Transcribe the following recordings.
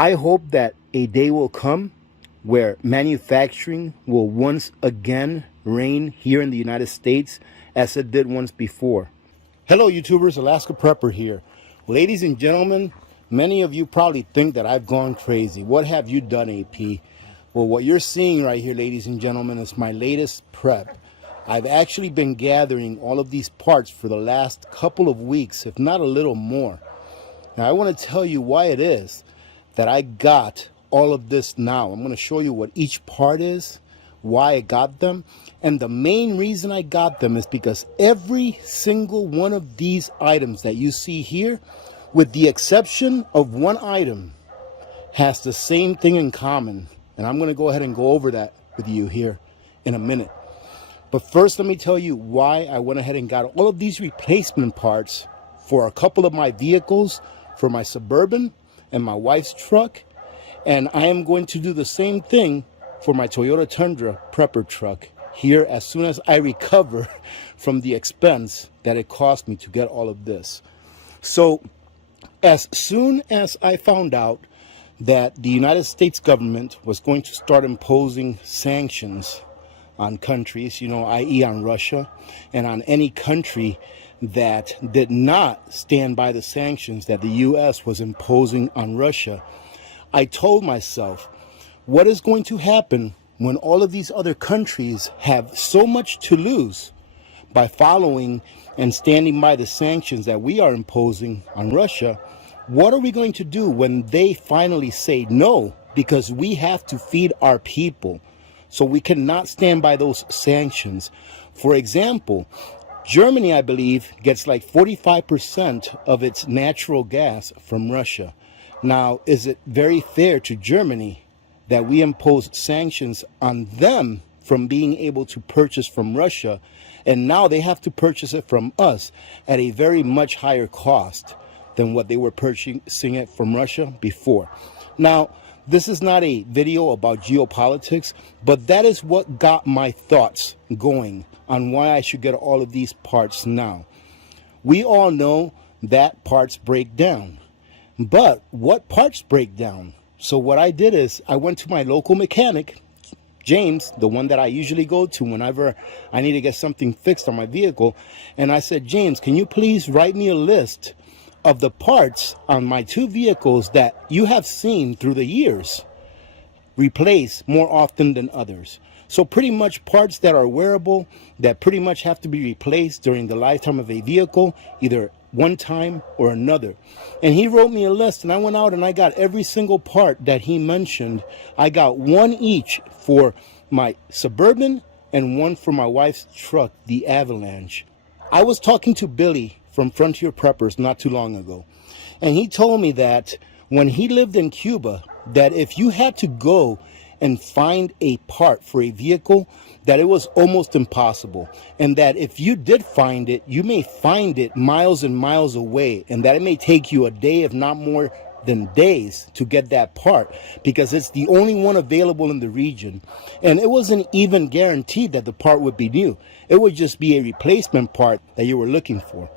I hope that a day will come where manufacturing will once again reign here in the United States as it did once before. Hello YouTubers, Alaska Prepper here. Ladies and gentlemen, many of you probably think that I've gone crazy. What have you done, AP? Well, what you're seeing right here, ladies and gentlemen, is my latest prep. I've actually been gathering all of these parts for the last couple of weeks, if not a little more. Now, I want to tell you why it is that I got all of this now. I'm going to show you what each part is, why I got them, and the main reason I got them is because every single one of these items that you see here, with the exception of one item, has the same thing in common. And I'm going to go ahead and go over that with you here in a minute. But first, let me tell you why I went ahead and got all of these replacement parts for a couple of my vehicles, for my Suburban and my wife's truck. And I am going to do the same thing for my Toyota Tundra prepper truck here as soon as I recover from the expense that it cost me to get all of this. So as soon as I found out that the United States government was going to start imposing sanctions on countries, i.e. on Russia, and on any country that did not stand by the sanctions that the U.S. was imposing on Russia, I told myself, what is going to happen when all of these other countries have so much to lose by following and standing by the sanctions that we are imposing on Russia? What are we going to do when they finally say no, because we have to feed our people? So we cannot stand by those sanctions. For example, Germany, I believe, gets like 45% of its natural gas from Russia. Now, is it very fair to Germany that we impose sanctions on them from being able to purchase from Russia, and now they have to purchase it from us at a very much higher cost than what they were purchasing it from Russia before? Now, this is not a video about geopolitics, but that is what got my thoughts going on why I should get all of these parts now. We all know that parts break down. But what parts break down? So what I did is I went to my local mechanic, James, the one that I usually go to whenever I need to get something fixed on my vehicle. And I said, James, can you please write me a list of the parts on my two vehicles that you have seen through the years replaced more often than others? So pretty much parts that are wearable, that pretty much have to be replaced during the lifetime of a vehicle, either one time or another. And he wrote me a list, and I went out and I got every single part that he mentioned. I got one each for my Suburban and one for my wife's truck, the Avalanche. I was talking to Billy from Frontier Preppers not too long ago, and he told me that when he lived in Cuba, that if you had to go and find a part for a vehicle, that it was almost impossible, and that if you did find it, you may find it miles and miles away, and that it may take you a day, if not more than days, to get that part, because it's the only one available in the region. And it wasn't even guaranteed that the part would be new. It would just be a replacement part that you were looking for.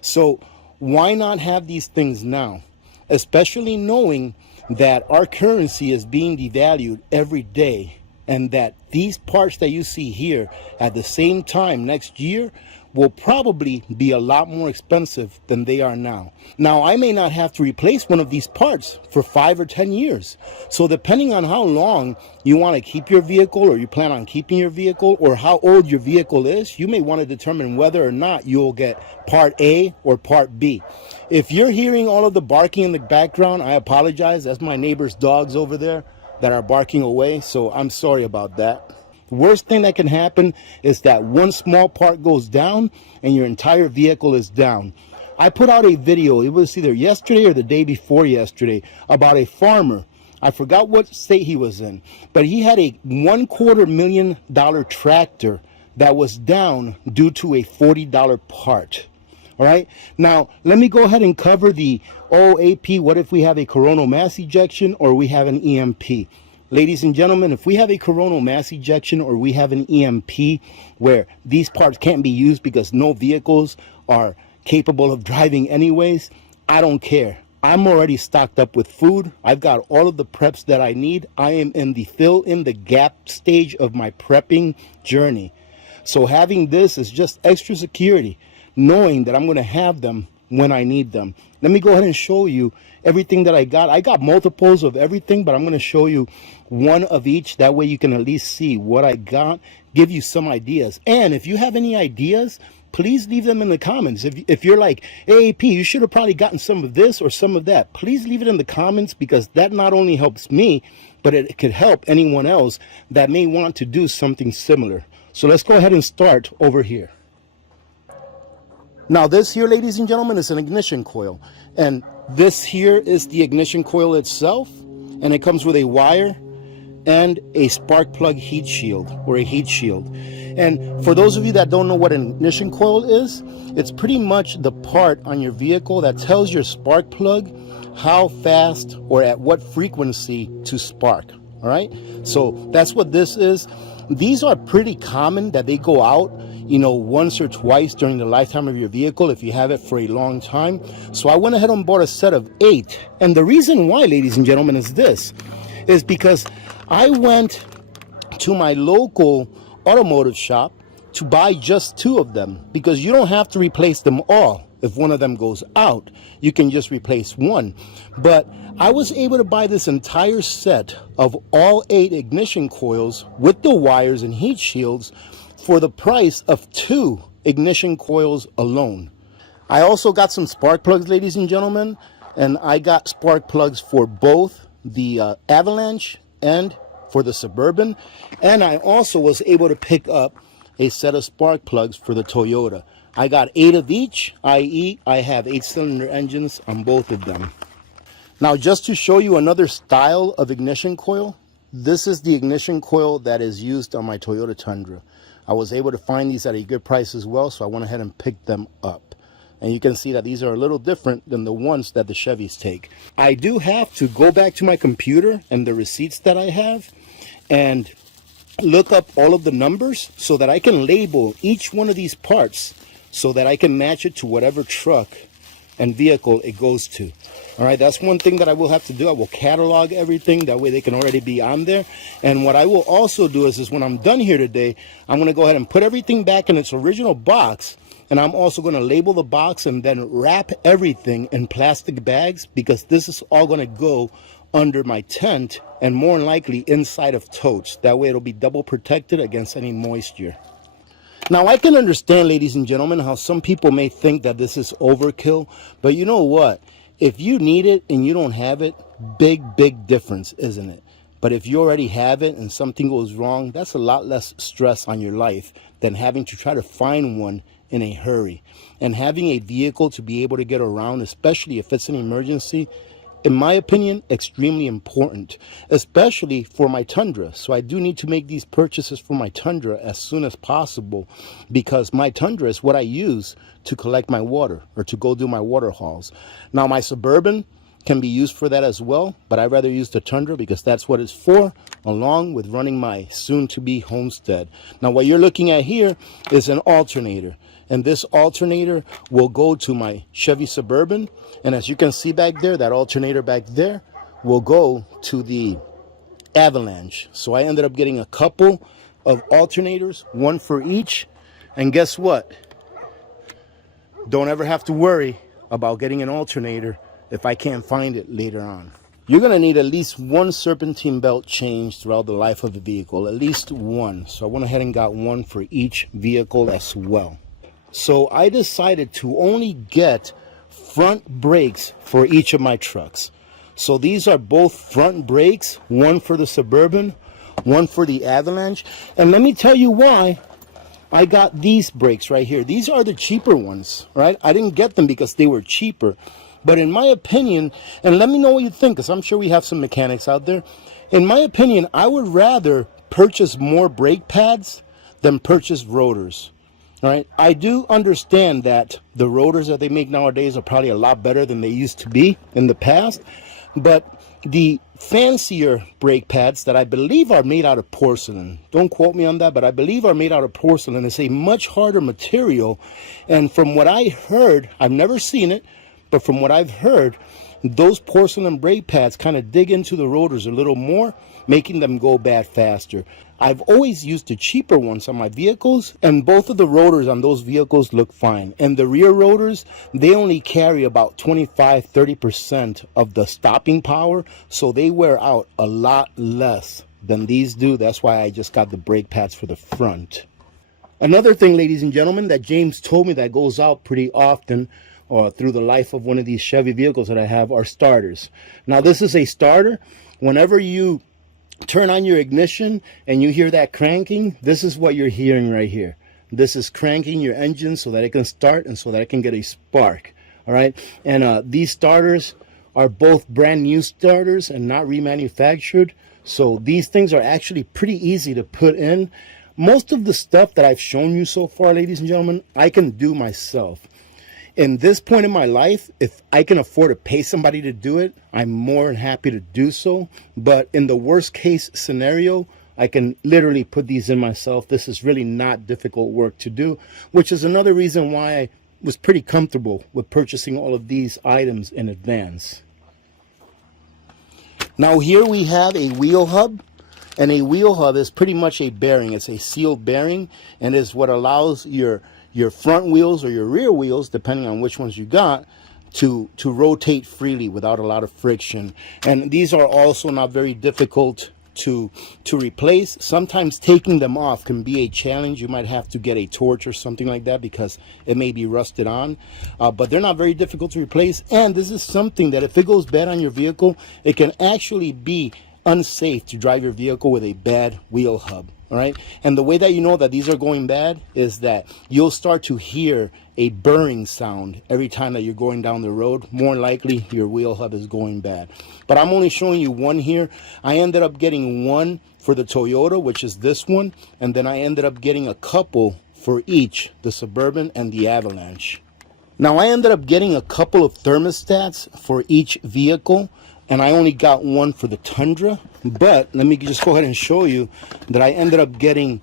So why not have these things now, especially knowing that our currency is being devalued every day, and that these parts that you see here at the same time next year will probably be a lot more expensive than they are now. Now, I may not have to replace one of these parts for 5 or 10 years. So depending on how long you want to keep your vehicle, or you plan on keeping your vehicle, or how old your vehicle is, you may want to determine whether or not you'll get part A or part B. If you're hearing all of the barking in the background, I apologize. That's my neighbor's dogs over there that are barking away, so I'm sorry about that. The worst thing that can happen is that one small part goes down and your entire vehicle is down. I put out a video, it was either yesterday or the day before yesterday, about a farmer. I forgot what state he was in, but he had a $250,000 tractor that was down due to a $40 part. All right, now let me go ahead and cover the OAP. What if we have a coronal mass ejection or we have an EMP? Ladies and gentlemen, if we have a coronal mass ejection or we have an EMP where these parts can't be used because no vehicles are capable of driving anyways, I don't care. I'm already stocked up with food. I've got all of the preps that I need. I am in the fill in the gap stage of my prepping journey. So having this is just extra security, knowing that I'm going to have them when I need them. Let me go ahead and show you everything that I got. I got multiples of everything, but I'm going to show you one of each. That way you can at least see what I got, give you some ideas. And if you have any ideas, please leave them in the comments. If you're like, hey, AP, you should have probably gotten some of this or some of that, please leave it in the comments, because that not only helps me, but it could help anyone else that may want to do something similar. So let's go ahead and start over here. Now this here, ladies and gentlemen, is an ignition coil. And this here is the ignition coil itself. And it comes with a wire and a spark plug heat shield, or a heat shield. And for those of you that don't know what an ignition coil is, it's pretty much the part on your vehicle that tells your spark plug how fast or at what frequency to spark. All right, so that's what this is. These are pretty common that they go out, you know, once or twice during the lifetime of your vehicle if you have it for a long time. So I went ahead and bought a set of 8. And the reason why, ladies and gentlemen, is this, is because I went to my local automotive shop to buy just 2 of them, because you don't have to replace them all. If one of them goes out, you can just replace one. But I was able to buy this entire set of all 8 ignition coils with the wires and heat shields for the price of 2 ignition coils alone. I also got some spark plugs, ladies and gentlemen, and I got spark plugs for both the Avalanche and for the Suburban. And I also was able to pick up a set of spark plugs for the Toyota. I got 8 of each, i.e. I have 8-cylinder engines on both of them. Now, just to show you another style of ignition coil, this is the ignition coil that is used on my Toyota Tundra. I was able to find these at a good price as well, so I went ahead and picked them up. And you can see that these are a little different than the ones that the Chevys take. I do have to go back to my computer and the receipts that I have and look up all of the numbers so that I can label each one of these parts so that I can match it to whatever truck and vehicle it goes to. All right, that's one thing that I will have to do. I will catalog everything. That way they can already be on there. And what I will also do is when I'm done here today, I'm going to go ahead and put everything back in its original box. And I'm also going to label the box and then wrap everything in plastic bags, because this is all going to go under my tent and more than likely inside of totes. That way it'll be double protected against any moisture. Now, I can understand, ladies and gentlemen, how some people may think that this is overkill, but you know what? If you need it and you don't have it, big difference, isn't it? But if you already have it and something goes wrong, that's a lot less stress on your life than having to try to find one in a hurry. And having a vehicle to be able to get around, especially if it's an emergency, in my opinion, extremely important, especially for my Tundra. So I do need to make these purchases for my Tundra as soon as possible, because my Tundra is what I use to collect my water or to go do my water hauls. Now, my Suburban can be used for that as well, but I'd rather use the Tundra because that's what it's for, along with running my soon-to-be homestead. Now, what you're looking at here is an alternator. And this alternator will go to my Chevy Suburban. And as you can see back there, that alternator back there will go to the Avalanche. So I ended up getting a couple of alternators, one for each. And guess what? Don't ever have to worry about getting an alternator if I can't find it later on. You're going to need at least one serpentine belt change throughout the life of the vehicle, at least one. So I went ahead and got one for each vehicle as well. So I decided to only get front brakes for each of my trucks. So these are both front brakes, one for the Suburban, one for the Avalanche. And let me tell you why I got these brakes right here. These are the cheaper ones, right? I didn't get them because they were cheaper. But in my opinion, and let me know what you think, because I'm sure we have some mechanics out there. In my opinion, I would rather purchase more brake pads than purchase rotors. All right, I do understand that the rotors that they make nowadays are probably a lot better than they used to be in the past, but the fancier brake pads that I believe are made out of porcelain, don't quote me on that, but I believe are made out of porcelain. It's a much harder material, and from what I heard, I've never seen it, but from what I've heard, those porcelain brake pads kind of dig into the rotors a little more, making them go bad faster. I've always used the cheaper ones on my vehicles, and both of the rotors on those vehicles look fine. And the rear rotors, they only carry about 25-30% of the stopping power, so they wear out a lot less than these do. That's why I just got the brake pads for the front. Another thing, ladies and gentlemen, that James told me that goes out pretty often through the life of one of these Chevy vehicles that I have are starters. Now, this is a starter. Whenever you turn on your ignition and you hear that cranking, this is what you're hearing right here. This is cranking your engine so that it can start and so that it can get a spark. All right. And these starters are both brand new starters and not remanufactured. So these things are actually pretty easy to put in. Most of the stuff that I've shown you so far, ladies and gentlemen, I can do myself. In this point in my life, if I can afford to pay somebody to do it, I'm more than happy to do so. But in the worst case scenario, I can literally put these in myself. This is really not difficult work to do, which is another reason why I was pretty comfortable with purchasing all of these items in advance. Now here we have a wheel hub. And a wheel hub is pretty much a bearing. It's a sealed bearing, and is what allows your front wheels or your rear wheels, depending on which ones you got, to rotate freely without a lot of friction. And these are also not very difficult to replace. Sometimes taking them off can be a challenge. You might have to get a torch or something like that because it may be rusted on, but they're not very difficult to replace. And this is something that if it goes bad on your vehicle, it can actually be unsafe to drive your vehicle with a bad wheel hub. All right, and the way that you know that these are going bad is that you'll start to hear a burring sound every time that you're going down the road. More likely your wheel hub is going bad. But I'm only showing you one here. I ended up getting one for the Toyota, which is this one, and then I ended up getting a couple for each, the Suburban and the Avalanche. Now I ended up getting a couple of thermostats for each vehicle, and I only got one for the Tundra. But let me just go ahead and show you that I ended up getting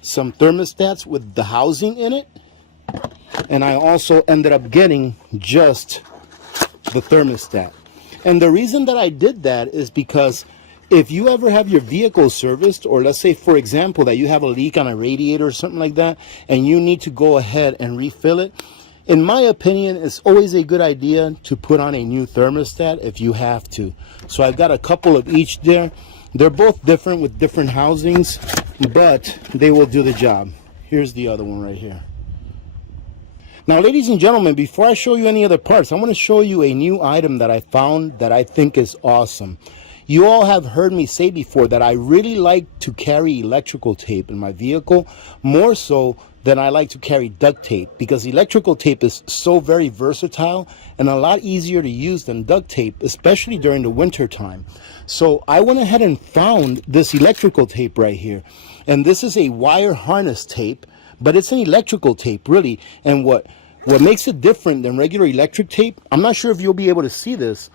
some thermostats with the housing in it, and I also ended up getting just the thermostat. And the reason that I did that is because if you ever have your vehicle serviced, or let's say, for example, that you have a leak on a radiator or something like that, and you need to go ahead and refill it, in my opinion, it's always a good idea to put on a new thermostat if you have to. So I've got a couple of each there. They're both different with different housings, but they will do the job. Here's the other one right here. Now, ladies and gentlemen, before I show you any other parts, I want to show you a new item that I found that I think is awesome. You all have heard me say before that I really like to carry electrical tape in my vehicle, more so than I like to carry duct tape, because electrical tape is so very versatile and a lot easier to use than duct tape, especially during the winter time. So I went ahead and found this electrical tape right here. And this is a wire harness tape, but it's an electrical tape really. And what makes it different than regular electric tape, I'm not sure if you'll be able to see this,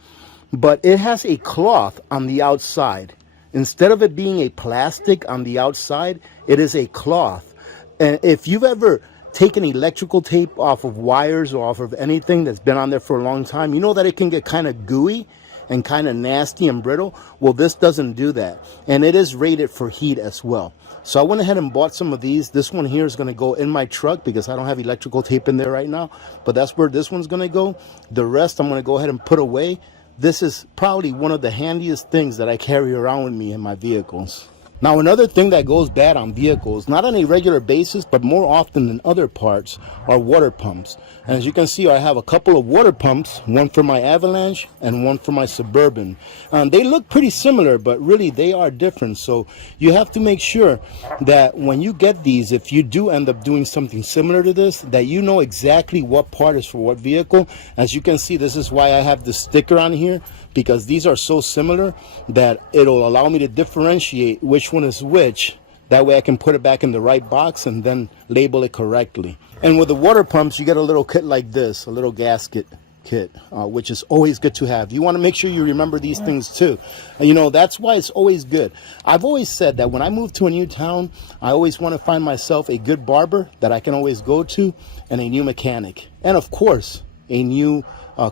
but it has a cloth on the outside. Instead of it being a plastic on the outside, it is a cloth. And if you've ever taken electrical tape off of wires or off of anything that's been on there for a long time, you know that it can get kind of gooey and kind of nasty and brittle. Well, this doesn't do that. And it is rated for heat as well. So I went ahead and bought some of these. This one here is going to go in my truck because I don't have electrical tape in there right now. But that's where this one's going to go. The rest I'm going to go ahead and put away. This is probably one of the handiest things that I carry around with me in my vehicles. Now, another thing that goes bad on vehicles, not on a regular basis, but more often than other parts, are water pumps. And as you can see, I have a couple of water pumps, one for my Avalanche and one for my Suburban. They look pretty similar, but really they are different. So you have to make sure that when you get these, if you do end up doing something similar to this, that you know exactly what part is for what vehicle. As you can see, this is why I have the sticker on here, because these are so similar that it'll allow me to differentiate which one is which. That way I can put it back in the right box and then label it correctly. And with the water pumps, you get a little kit like this, a little gasket kit, which is always good to have. You want to make sure you remember these things too. And, you know, that's why it's always good. I've always said that when I move to a new town, I always want to find myself a good barber that I can always go to and a new mechanic. And of course, a new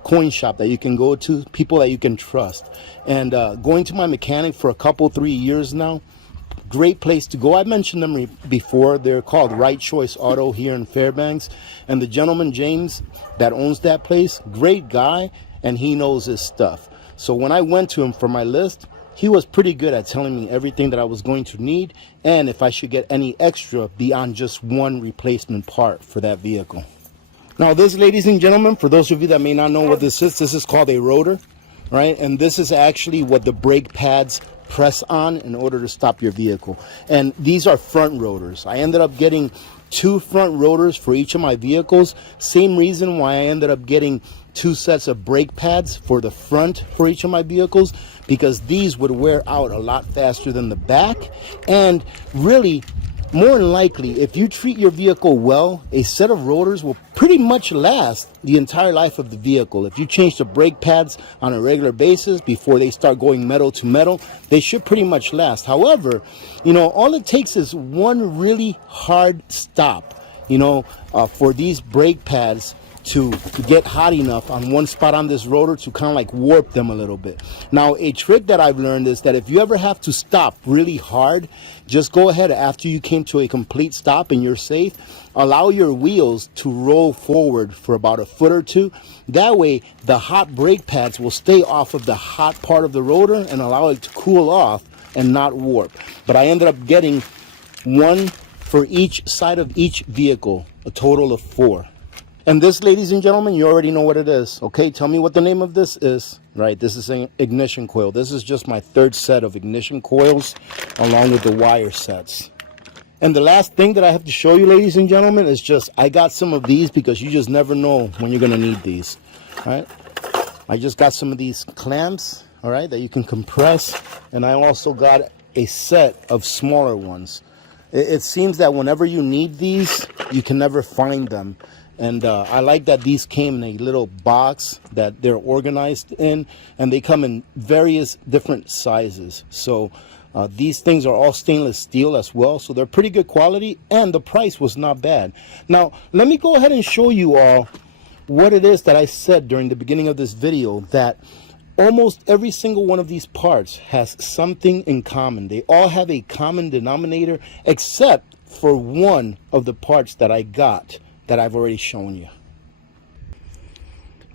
coin shop that you can go to, people that you can trust. And going to my mechanic for a couple, 3 years now, great place to go. I mentioned them before. They're called Right Choice Auto here in Fairbanks. And the gentleman, James, that owns that place, great guy, and he knows his stuff. So when I went to him for my list, he was pretty good at telling me everything that I was going to need and if I should get any extra beyond just one replacement part for that vehicle. Now this, ladies and gentlemen, for those of you that may not know what this is called a rotor, right? And this is actually what the brake pads press on in order to stop your vehicle. And these are front rotors. I ended up getting 2 front rotors for each of my vehicles. Same reason why I ended up getting 2 sets of brake pads for the front for each of my vehicles, because these would wear out a lot faster than the back. And really, more than likely, if you treat your vehicle well, a set of rotors will pretty much last the entire life of the vehicle. If you change the brake pads on a regular basis before they start going metal to metal, they should pretty much last. However, you know, all it takes is one really hard stop, you know, for these brake pads to get hot enough on one spot on this rotor to kind of like warp them a little bit. Now, a trick that I've learned is that if you ever have to stop really hard, just go ahead after you came to a complete stop and you're safe, allow your wheels to roll forward for about a foot or two. That way, the hot brake pads will stay off of the hot part of the rotor and allow it to cool off and not warp. But I ended up getting 1 for each side of each vehicle, a total of 4. And this, ladies and gentlemen, you already know what it is. Okay, tell me what the name of this is. Right, this is an ignition coil. This is just my 3rd set of ignition coils along with the wire sets. And the last thing that I have to show you, ladies and gentlemen, is just I got some of these because you just never know when you're going to need these. All right, I just got some of these clamps, all right, that you can compress. And I also got a set of smaller ones. It seems that whenever you need these, you can never find them. And I like that these came in a little box that they're organized in, and they come in various different sizes. So these things are all stainless steel as well, so they're pretty good quality, and the price was not bad. Now, let me go ahead and show you all what it is that I said during the beginning of this video, that almost every single one of these parts has something in common. They all have a common denominator, except for one of the parts that I got that I've already shown you.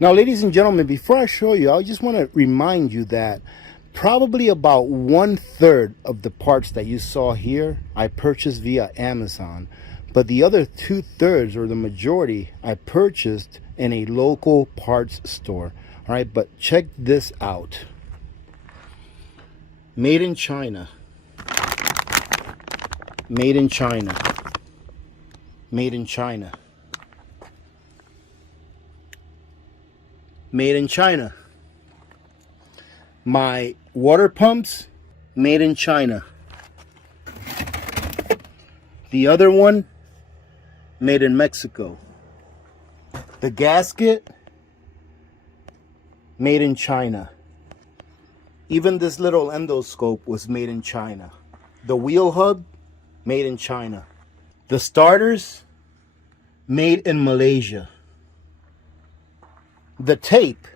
Now, ladies and gentlemen, before I show you, I just want to remind you that probably about 1/3 of the parts that you saw here I purchased via Amazon, but the other 2/3, or the majority, I purchased in a local parts store. All right, but check this out. Made in China. Made in China. Made in China. Made in China. My water pumps, made in China. The other one, made in Mexico. The gasket, made in China. Even this little endoscope was made in China. The wheel hub, made in China. The starters, made in Malaysia. The tape,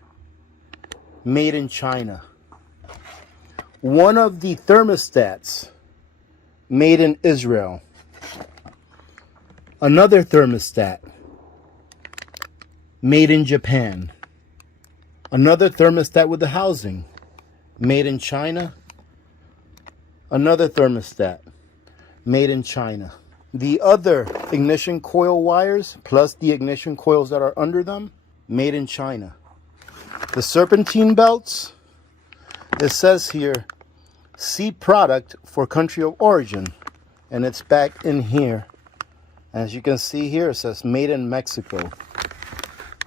made in China. One of the thermostats, made in Israel. Another thermostat, made in Japan. Another thermostat with the housing, made in China. Another thermostat, made in China. The other ignition coil wires, plus the ignition coils that are under them, made in China. The serpentine belts, it says here, see product for country of origin, and it's back in here. As you can see here, it says made in Mexico.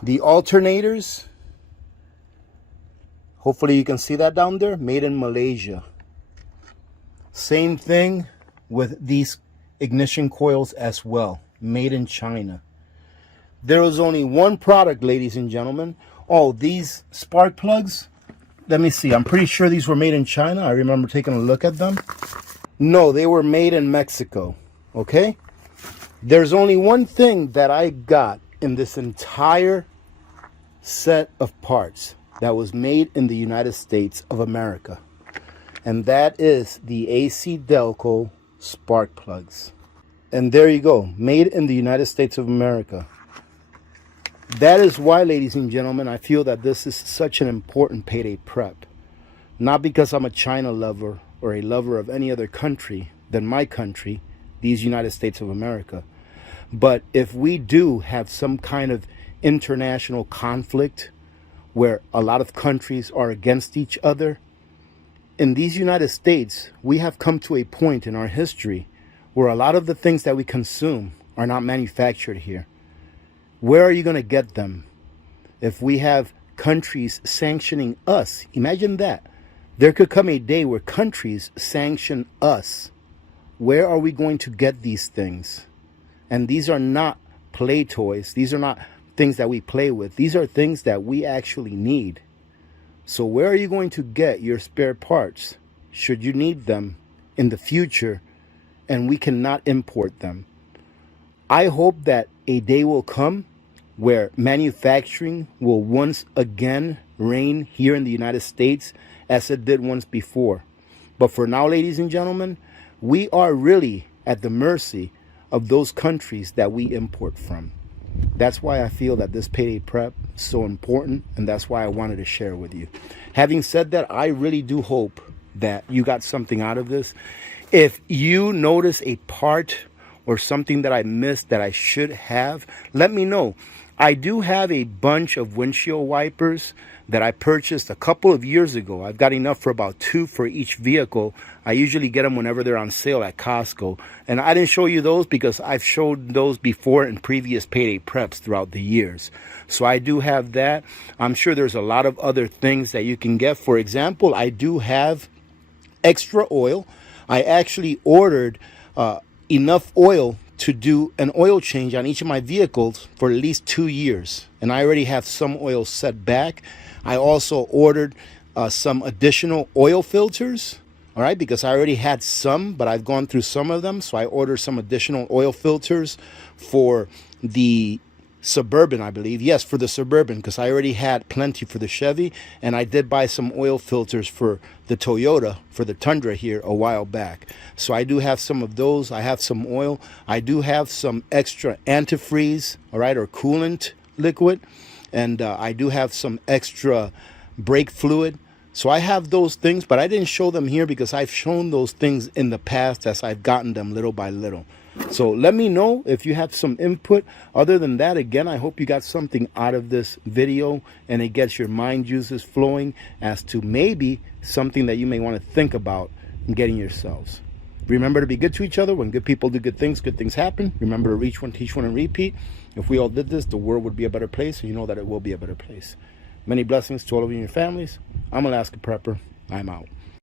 The alternators, hopefully you can see that down there, made in Malaysia. Same thing with these ignition coils as well, made in China. There was only one product, ladies and gentlemen. Oh, these spark plugs, let me see, I'm pretty sure these were made in China. I remember taking a look at them. No, they were made in Mexico. Okay, there's only one thing that I got in this entire set of parts that was made in the United States of America. And that is the AC Delco spark plugs. And there you go, made in the United States of America. That is why, ladies and gentlemen, I feel that this is such an important payday prep. Not because I'm a China lover or a lover of any other country than my country, these United States of America. But if we do have some kind of international conflict where a lot of countries are against each other, in these United States, we have come to a point in our history where a lot of the things that we consume are not manufactured here. Where are you going to get them? If we have countries sanctioning us, imagine that. There could come a day where countries sanction us. Where are we going to get these things? And these are not play toys. These are not things that we play with. These are things that we actually need. So where are you going to get your spare parts should you need them in the future and we cannot import them? I hope that a day will come where manufacturing will once again reign here in the United States as it did once before. But for now, ladies and gentlemen, we are really at the mercy of those countries that we import from. That's why I feel that this payday prep is so important, and that's why I wanted to share with you. Having said that, I really do hope that you got something out of this. If you notice a part or something that I missed that I should have, let me know. I do have a bunch of windshield wipers that I purchased a couple of years ago. I've got enough for about 2 for each vehicle. I usually get them whenever they're on sale at Costco. And I didn't show you those because I've showed those before in previous payday preps throughout the years. So I do have that. I'm sure there's a lot of other things that you can get. For example, I do have extra oil. I actually ordered enough oil to do an oil change on each of my vehicles for at least 2 years. And I already have some oil set back. I also ordered some additional oil filters, all right, because I already had some, but I've gone through some of them. So I ordered some additional oil filters for the Suburban, I believe. Yes, for the Suburban, because I already had plenty for the Chevy. And I did buy some oil filters for the Toyota, for the Tundra here a while back. So I do have some of those. I have some oil. I do have some extra antifreeze, all right, or coolant liquid. And I do have some extra brake fluid. So I have those things, but I didn't show them here because I've shown those things in the past as I've gotten them little by little. So let me know if you have some input. Other than that, again, I hope you got something out of this video and it gets your mind juices flowing as to maybe something that you may want to think about in getting yourselves. Remember to be good to each other. When good people do good things happen. Remember to reach one, teach one, and repeat. If we all did this, the world would be a better place, and you know that it will be a better place. Many blessings to all of you and your families. I'm Alaska Prepper. I'm out.